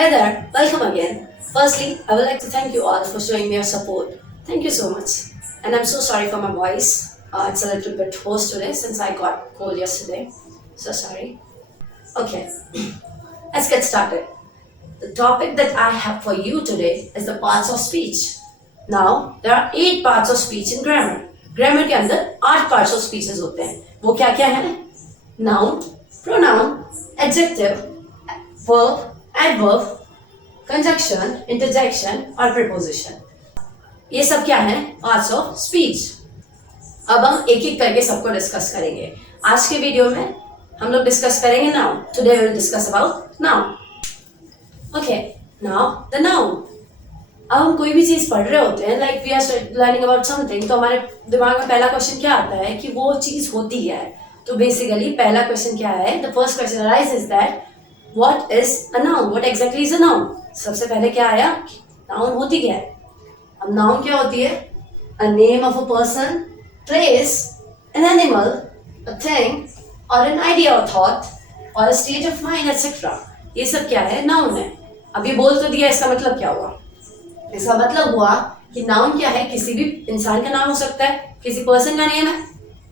Hey there, welcome again. Firstly, I would like to thank you all for showing me your support. Thank you so much. And I'm so sorry for my voice. It's a little bit hoarse today since I got cold yesterday. So sorry. Okay, let's get started. The topic that I have for you today is the parts of speech. Now, there are 8 parts of speech in grammar. Grammar के अंदर 8 parts of speeches होते हैं. वो क्या क्या है? Noun, pronoun, adjective, verb, adverb, conjunction, interjection और preposition. ये सब क्या है? Parts of speech. अब हम एक एक करके सबको डिस्कस करेंगे. आज के वीडियो में हम लोग डिस्कस करेंगे noun. Today we will discuss about noun. Okay, now the noun. अब हम कोई भी चीज पढ़ रहे होते हैं, like we are learning about something, तो हमारे दिमाग में पहला क्वेश्चन क्या आता है कि वो चीज होती है. तो बेसिकली पहला क्वेश्चन क्या है? The first question arises that what is a noun, what exactly is a noun. सबसे पहले क्या आया? नाउन होती क्या है? अब नाउन क्या होती है? A name of a person, place, an animal, a thing और एन आइडिया और थॉट और a state of mind etcetera. ये सब क्या है? नाउन है. अब ये बोल तो दिया, इसका मतलब क्या हुआ? इसका मतलब हुआ कि नाउन क्या है? किसी भी इंसान का नाम हो सकता है, किसी पर्सन का नेम है,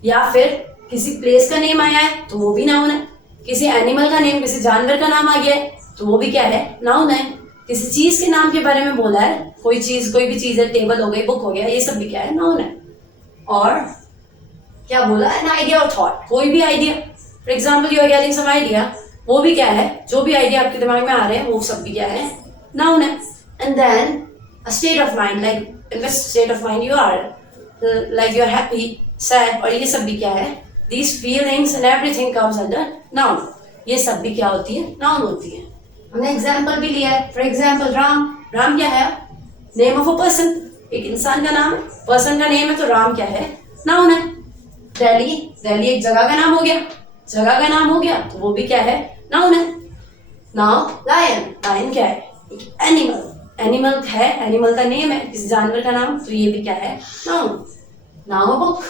या फिर किसी प्लेस का नेम आया है तो वो भी नाउन है. किसी एनिमल का नेम, किसी जानवर का नाम आ गया है तो वो भी क्या है? नाउन है. किसी चीज के नाम के बारे में बोला है, कोई चीज, कोई भी चीज है, टेबल हो गई, बुक हो गया, ये सब भी क्या है? नाउन है. और क्या बोला? एन आइडिया और थॉट, कोई भी idea. For example you are getting some idea, वो भी क्या है? जो भी आइडिया आपके दिमाग में आ रहे हैं वो सब भी क्या है? नाउन है. And then a state of mind, like in which state of mind you are, like you are happy, sad, और ये सब भी क्या है? These feelings and everything comes under noun. ये सब भी क्या होती है? नाउन होती है. हमने एग्जाम्पल भी लिया है. For example Ram. राम क्या है? नेम ऑफ अ पर्सन, एक इंसान का नाम है, पर्सन का नेम है, तो राम क्या है? नाउन है. दिल्ली, दिल्ली एक जगह का नाम हो गया, जगह का नाम हो गया तो वो भी क्या है? नाउन है. नाउ लायन, लायन क्या है? एक एनिमल, एनिमल है, एनिमल का नेम है, किसी जानवर का नाम, तो ये भी क्या है? नाउन. नाउ बुक,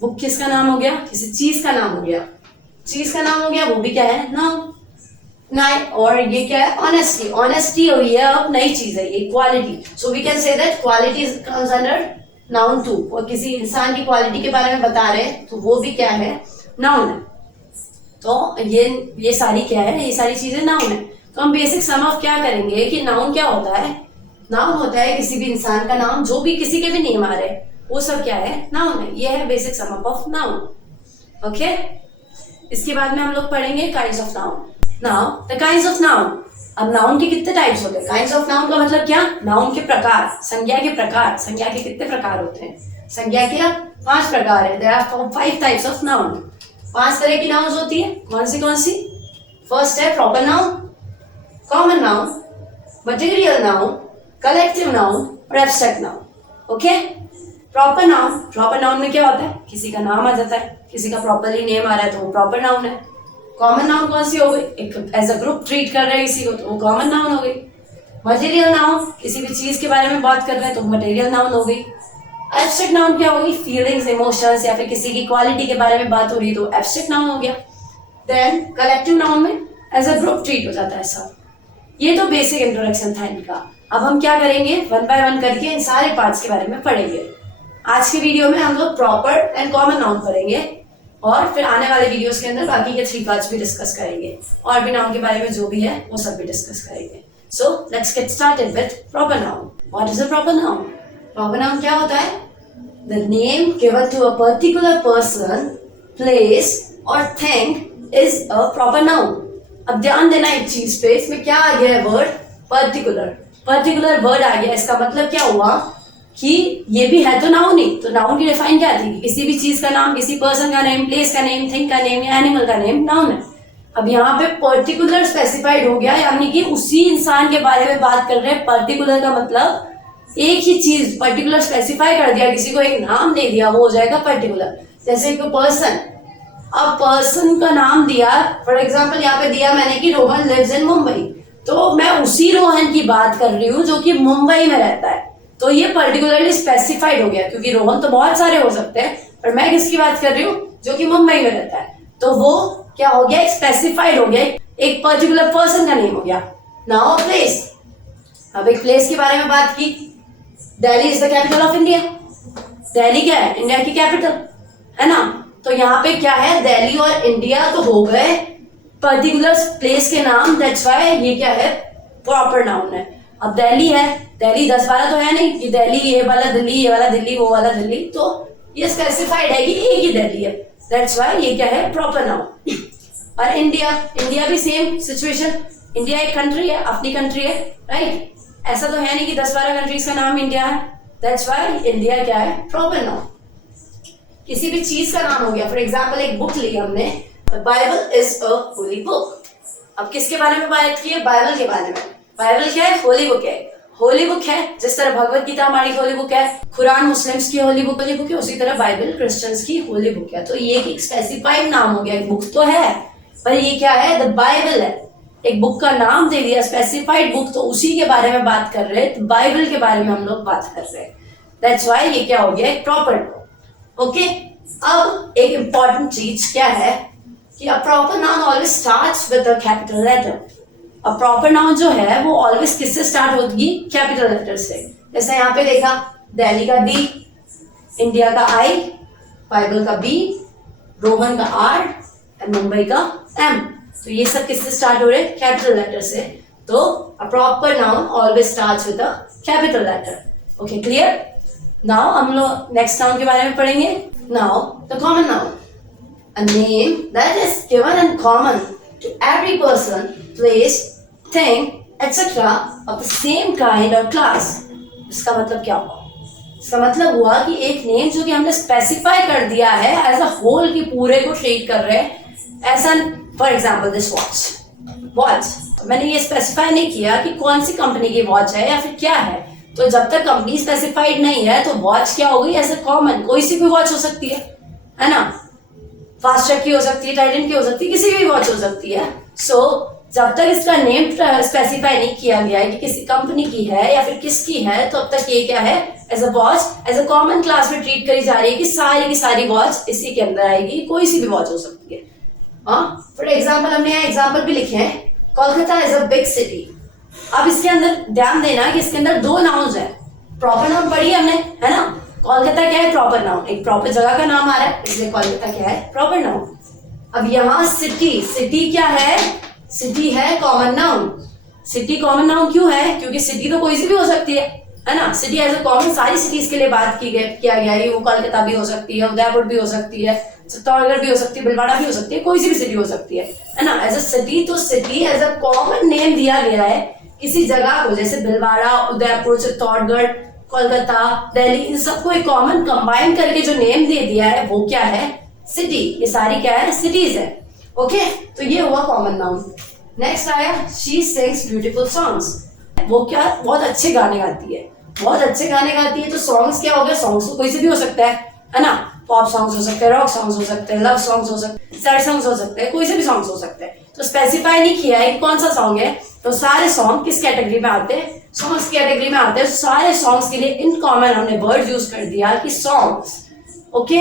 बुक किसका नाम हो गया? किसी चीज का नाम हो गया, चीज का नाम हो गया, वो भी क्या है? नाउन. नाइन. और ये क्या है? ऑनेस्टी. ऑनेस्टी हो गया, अब नई चीज है ये, quality. So we can say that quality comes under noun too. और किसी इंसान की क्वालिटी के बारे में बता रहे हैं तो वो भी क्या है? नाउन है. तो ये सारी क्या है? ये सारी चीजें नाउन है. तो हम बेसिक सम ऑफ क्या करेंगे कि नाउन क्या होता है? नाउन होता है किसी भी इंसान का नाम, जो भी किसी के भी नेम आ रहे हैं वो सब क्या है? नाउन है. ये है basic sum up of noun. Okay, इसके बाद में हम लोग पढ़ेंगे kinds of noun. Now the kinds of noun. अब नाउन के कितने टाइप्स होते हैं? काइंड्स ऑफ नाउन का मतलब क्या? नाउन के प्रकार, संज्ञा के प्रकार. संज्ञा के कितने प्रकार होते हैं? संज्ञा के 5 प्रकार है. There are 5 types of noun. 5 तरह की नाउन्स होती है. कौन सी? फर्स्ट है proper noun, common noun, material noun, collective noun और abstract noun. Okay, proper noun. Proper noun में क्या होता है? किसी का नाम आ जाता है, किसी का प्रॉपरली नेम आ रहा है तो वो प्रॉपर नाउन है. कॉमन नाउन कौन सी हो गई? एक एज अ ग्रुप ट्रीट कर रहे हैं किसी को तो वो कॉमन नाउन हो गई. मटेरियल नाउन, किसी भी चीज के बारे में बात कर रहे हैं तो मटेरियल नाउन हो गई. एब्स्ट्रैक्ट नाउन क्या होगी? फीलिंग्स, इमोशंस या फिर किसी की क्वालिटी के बारे में बात हो रही है तो एब्स्ट्रैक्ट नाउन हो गया. देन कलेक्टिव नाउन में एज अ ग्रुप ट्रीट हो जाता है सब. ये तो बेसिक इंट्रोडक्शन था इनका. अब हम क्या करेंगे? 1 बाय 1 करके इन सारे पार्ट्स के बारे में पढ़ेंगे. आज के वीडियो में हम लोग प्रॉपर एंड कॉमन नाउन पढ़ेंगे और फिर आने वाले वीडियोस के अंदर बाकी के 3 पार्ट्स भी डिस्कस करेंगे और भी नाउन के बारे में जो भी है वो सब भी डिस्कस करेंगे. So let's get started with proper noun. What is a proper noun? Proper noun क्या होता है? The name given to a particular person, place और thing is a proper noun. अब ध्यान देना एक चीज पे, इसमें क्या आ गया है? Word particular. पर्टिकुलर वर्ड आ गया. इसका मतलब क्या हुआ कि ये भी है तो नाउन ही. तो नाउन की डिफाइन क्या थी? किसी भी चीज का नाम, किसी पर्सन का नेम, प्लेस का नेम, थिंग का नेम या एनिमल का नेम नाउन है. अब यहाँ पे पर्टिकुलर स्पेसिफाइड हो गया, यानी कि उसी इंसान के बारे में बात कर रहे हैं. पर्टिकुलर का मतलब एक ही चीज, पर्टिकुलर स्पेसिफाई कर दिया, किसी को एक नाम दे दिया, वो हो जाएगा पर्टिकुलर. जैसे एक पर्सन, अब पर्सन का नाम दिया, फॉर एग्जाम्पल यहाँ पे दिया मैंने कि रोहन लिव्स इन मुंबई, तो मैं उसी रोहन की बात कर रही हूँ जो कि मुंबई में रहता है. तो ये पर्टिकुलरली स्पेसिफाइड हो गया, क्योंकि रोहन तो बहुत सारे हो सकते हैं पर मैं किसकी बात कर रही हूँ? जो कि मुंबई में रहता है. तो वो क्या हो गया? स्पेसिफाइड हो गया, एक पर्टिकुलर पर्सन का नेम हो गया. नाउ अ प्लेस, अब एक प्लेस के बारे में बात की। Delhi is the capital of India. Delhi क्या है? इंडिया की कैपिटल है ना। तो यहाँ पे क्या है, दिल्ली और इंडिया तो हो गए पर्टिकुलर प्लेस के नाम, दैट्स व्हाई ये क्या है, प्रॉपर नाउन है। अब दिल्ली है, दिल्ली 10-12 तो है नहीं कि दिल्ली ये वाला दिल्ली, ये वाला दिल्ली, वो वाला दिल्ली, तो ये स्पेसिफाइड है कि एक ही दिल्ली है, दैट्स व्हाई ये क्या है, प्रॉपर नाउन। और इंडिया, इंडिया भी सेम सिचुएशन, इंडिया एक कंट्री है, अपनी कंट्री है, राइट। ऐसा तो है नहीं कि 10-12 कंट्रीज का नाम इंडिया है, दैट्स व्हाई इंडिया क्या है, प्रॉपर नाउन। किसी भी चीज का नाम हो गया, फॉर एग्जाम्पल एक बुक ली हमने, the Bible is a Holi book. अब किसके बारे में बात की है? बाइबल के बारे में। बाइबल क्या है? होली बुक है। होली बुक है, जिस तरह भगवत गीता हमारी होली बुक है, कुरान मुस्लिम्स की होली बुक है, उसी तरह बाइबल क्रिश्चियंस की होली बुक है। तो ये एक स्पेसिफाइड नाम हो गया, एक बुक तो है पर ये क्या है, द बाइबल है। एक बुक का नाम दे दिया, स्पेसिफाइड बुक, तो उसी के बारे में बात कर रहे हैं, बाइबल के बारे में हम लोग बात कर रहे हैं, दैट्स व्हाई ये क्या हो गया, एक प्रॉपर। ओके, अब एक इंपॉर्टेंट चीज क्या है कि a proper noun always starts with the capital letter. A proper noun जो है वो ऑलवेज किससे स्टार्ट होगी, कैपिटल लेटर से। जैसे यहाँ पे देखा, दिल्ली का डी, इंडिया का आई, बाइबल का बी, रोहन का आर, मुंबई का एम। तो ये सब किससे स्टार्ट हो रहे हैं, कैपिटल लेटर से। तो a proper noun always starts with a capital letter. Okay, clear. Now हम लोग नेक्स्ट नाउन के बारे में पढ़ेंगे। Now the common noun, a name that is given in common to every person, place, thing, etc. of the same kind or class. इसका मतलब क्या हुआ? इसका मतलब हुआ कि एक नेम जो कि हमने स्पेसिफाई कर दिया है एज अ होल, की पूरे को ट्रीट कर रहे हैं। ऐसा फॉर एग्जाम्पल दिस वॉच, मैंने ये स्पेसिफाई नहीं किया कि कौन सी कंपनी की वॉच है या फिर क्या है। तो जब तक कंपनी स्पेसिफाइड नहीं है तो वॉच क्या होगी, एज अ कॉमन, कोई सी भी वॉच हो सकती है ना। फास्ट्रैक की हो सकती है, टाइटन की हो सकती है, किसी भी वॉच हो सकती है। सो जब तक इसका नेम स्पेसिफाई नहीं किया गया है कि किसी कंपनी की है या फिर किसकी है, तो अब तक ये क्या है, as a watch, as a common class में ट्रीट करी जा रही है कि सारी की सारी वॉच इसी के अंदर आएगी, कोई सी भी वॉच हो सकती है। फॉर एग्जाम्पल हमने यहाँ एग्जाम्पल भी लिखे हैं, Kolkata is a big city. अब इसके अंदर ध्यान देना कि इसके अंदर दो नाउन्स है। प्रॉपर नाउन पढ़ी हमने, है ना। कोलकाता क्या है, प्रॉपर नाउन, एक प्रॉपर जगह का नाम आ रहा है, इसलिए कोलकाता क्या है, प्रॉपर नाउन। अब यहाँ सिटी, सिटी क्या है, सिटी है common noun. City common noun क्यों है, क्योंकि सिटी तो कोई सी भी हो सकती है ना। सिटी एज अ कॉमन सारी सिटीज के लिए बात किया गया है। वो कोलकाता भी हो सकती है, उदयपुर भी हो सकती है, चित्तौड़गढ़ भी हो सकती है, भीलवाड़ा भी हो सकती है, कोई सी भी सिटी हो सकती है ना। एज अ सिटी, तो city as a common name दिया गया है किसी जगह को, जैसे भीलवाड़ा, उदयपुर, चित्तौड़गढ़, कोलकाता, दिल्ली, इन सबको एक कॉमन कंबाइन करके जो नेम दे दिया है वो क्या है, सिटी। ये सारी क्या है, सिटीज है। ओके, तो ये हुआ कॉमन नाउन। नेक्स्ट आया, शी सिंग्स ब्यूटीफुल सॉन्ग्स। वो क्या, बहुत अच्छे गाने गाती है, बहुत अच्छे गाने गाती है। तो सॉन्ग्स क्या हो गया, सॉन्ग्स तो कोई से भी हो सकता है ना। पॉप सॉन्ग्स हो सकते हैं, रॉक सॉन्ग्स हो सकते हैं, लव सॉन्ग्स हो सकते हैं, सैड सॉन्ग्स हो सकते हैं, कोई से भी सॉन्ग्स हो सकते हैं। तो स्पेसिफाई नहीं किया है कि कौन सा सॉन्ग है। तो सारे सॉन्ग किस कैटेगरी में आते हैं, सॉन्ग्स कैटेगरी में आते हैं। सारे सॉन्ग्स के लिए इन कॉमन हमने वर्ड यूज कर दिया कि सॉन्ग्स। ओके,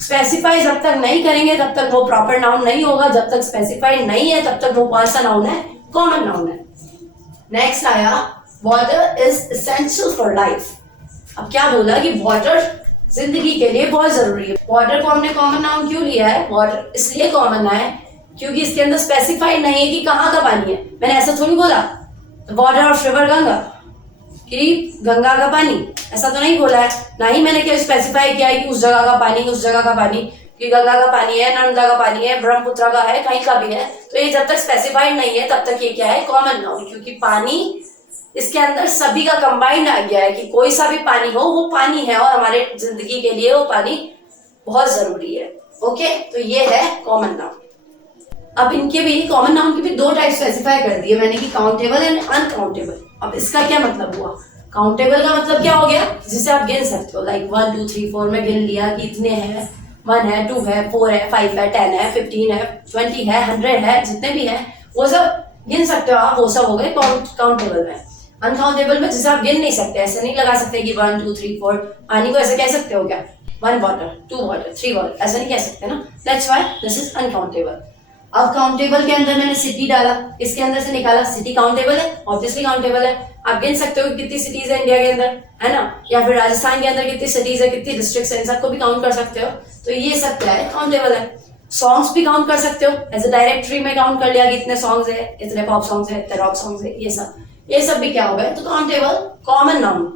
स्पेसिफाई जब तक नहीं करेंगे तब तक वो प्रॉपर नाउन नहीं होगा, जब तक स्पेसिफाई नहीं है तब तक वो कौन सा नाउन है, कॉमन नाउन है। नेक्स्ट आया, water is essential for life. अब क्या बोला कि वाटर जिंदगी के लिए बहुत जरूरी है। वाटर को हमने कॉमन नाउन क्यों लिया है, वाटर इसलिए कॉमन है क्योंकि इसके अंदर स्पेसिफाइड नहीं है कि कहाँ का पानी है। मैंने ऐसा थोड़ी बोला वाटर ऑफ रिवर गंगा, कि गंगा का पानी, ऐसा तो नहीं बोला है। ना ही मैंने क्या स्पेसिफाई किया है कि उस जगह का पानी, उस जगह का पानी, कि गंगा का पानी है, नर्मदा का पानी है, ब्रह्मपुत्र का है, कहीं का भी है। तो ये जब तक स्पेसिफाइड नहीं है तब तक ये क्या है, कॉमन नाउन, क्योंकि पानी इसके अंदर सभी का कंबाइंड आ गया है कि कोई सा भी पानी हो वो पानी है और हमारे जिंदगी के लिए वो पानी बहुत जरूरी है। ओके, तो ये है कॉमन नाउन। अब इनके भी कॉमन नाउन के भी दो टाइप स्पेसिफाई कर दिए मैंने कि काउंटेबल एंड अनकाउंटेबल। अब इसका क्या मतलब हुआ, काउंटेबल का मतलब क्या हो गया, जिसे आप गिन सकते हो, लाइक 1 2 3 4 में गिन लिया कि इतने हैं, 1 है, 2 है, 4 है, 5 है, 10 है, 15 है, 20 है, 100 है, जितने भी हैं वो सब गिन सकते हो आप, वो सब हो गए काउंटेबल में। अनकाउंटेबल में जिसे आप गिन नहीं सकते, ऐसे नहीं लगा सकते कि 1 2 3 4, पानी को ऐसे कह सकते हो क्या, 1 वाटर, 2 वाटर, 3 वाटर, ऐसा नहीं कह सकते ना। That's why this is uncountable. अब काउंटेबल के अंदर मैंने सिटी डाला, इसके अंदर से निकाला, सिटी काउंटेबल है, ऑब्वियसली काउंटेबल है। आप गिन सकते हो कि कितनी सिटीज है इंडिया के अंदर, है ना, या फिर राजस्थान के अंदर कितनी सिटीज है, कितनी डिस्ट्रिक्ट्स है, इन सबको भी काउंट कर सकते हो। तो ये सब क्या है, काउंटेबल है। सॉन्ग्स भी काउंट कर सकते हो, एज अ डायरेक्टरी में काउंट कर लिया कि इतने सॉन्ग्स है, इतने पॉप सॉन्ग्स है, इतने रॉक सॉन्ग्स है, ये सब भी क्या हो गए, तो काउंटेबल, कॉमन नाउन।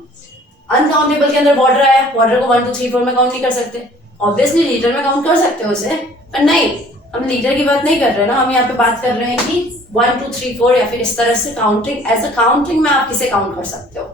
अनकाउंटेबल के अंदर वाटर आया, वाटर को 1 2 3 4 में काउंट नहीं कर सकते, ऑब्वियसली लीटर में काउंट कर सकते हो इसे, पर नहीं, हम लीटर की बात नहीं कर रहे ना, हम यहाँ पे बात कर रहे हैं कि 1 2 3 4 या फिर इस तरह से काउंटिंग, एज अ काउंटिंग में आप किसे काउंट कर सकते हो।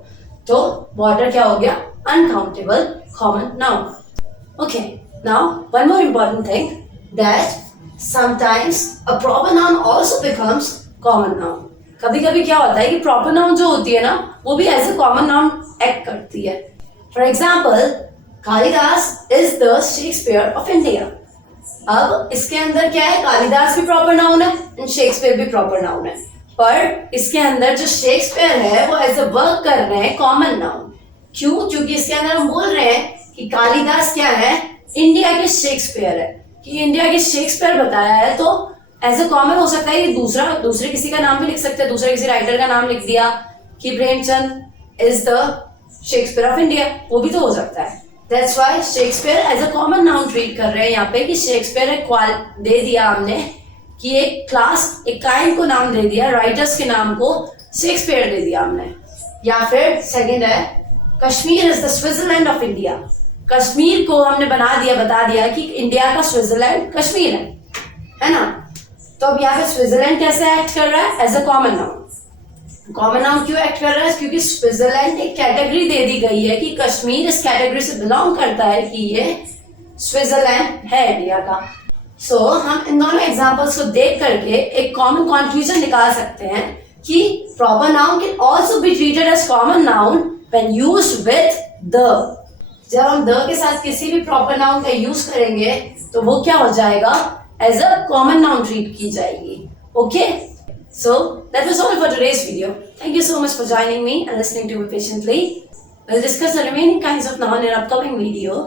तो वाटर क्या हो गया, uncountable common noun. Okay, now one more important thing, that sometimes a proper noun also becomes common noun. कभी कभी क्या होता है कि प्रॉपर नाउन जो होती है ना, वो भी as a common noun act करती है। For example, Kalidas is the Shakespeare of India. अब इसके अंदर क्या है, कालिदास भी प्रॉपर नाउन है एंड शेक्सपियर भी प्रॉपर नाउन है, पर इसके अंदर जो शेक्सपियर है वो एज अ वर्क कर रहे हैं कॉमन नाउन। क्यों? क्योंकि इसके अंदर हम बोल रहे हैं कि कालिदास क्या है, इंडिया के शेक्सपियर है, कि इंडिया के शेक्सपियर बताया है, तो एज अ कॉमन हो सकता है कि दूसरे किसी का नाम भी लिख सकते हैं, दूसरे किसी राइटर का नाम लिख दिया कि Premchand is the Shakespeare of India, वो भी तो हो सकता है। That's why Shakespeare as a common noun treat कर रहे हैं यहाँ पे, कि शेक्सपियर एक दे दिया हमने, कि एक क्लास, एक काइंड को नाम दे दिया, राइटर्स के नाम को शेक्सपियर दे दिया हमने। या फिर सेकंड है, Kashmir is the Switzerland of India. Kashmir को हमने बता दिया कि इंडिया का स्विट्जरलैंड कश्मीर है ना। तो अब यहाँ पे स्विट्जरलैंड कैसे एक्ट कर रहा है, as a common noun. Common noun क्यों एक्ट कर रहा है, क्योंकि स्विट्जरलैंड एक कैटेगरी दे दी गई है कि कश्मीर इस कैटेगरी से बिलोंग करता है, कि ये स्विट्जरलैंड है इंडिया का। सो हम इन दोनों एग्जांपल्स को देख करके एक कॉमन कंक्लूजन निकाल सकते हैं कि proper noun can also be treated as common noun when used with the. जब हम द के साथ किसी भी प्रॉपर नाउन का यूज करेंगे तो वो क्या हो जाएगा, as a common noun treat की जाएगी। Okay, so that was all for today's video. Thank you so much for joining me and listening to me patiently. We'll discuss the remaining kinds of noun in upcoming video.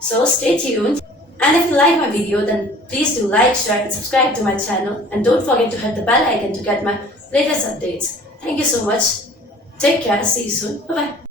So stay tuned. And if you like my video, then please do like, share and subscribe to my channel. And don't forget to hit the bell icon to get my latest updates. Thank you so much. Take care. See you soon. Bye bye.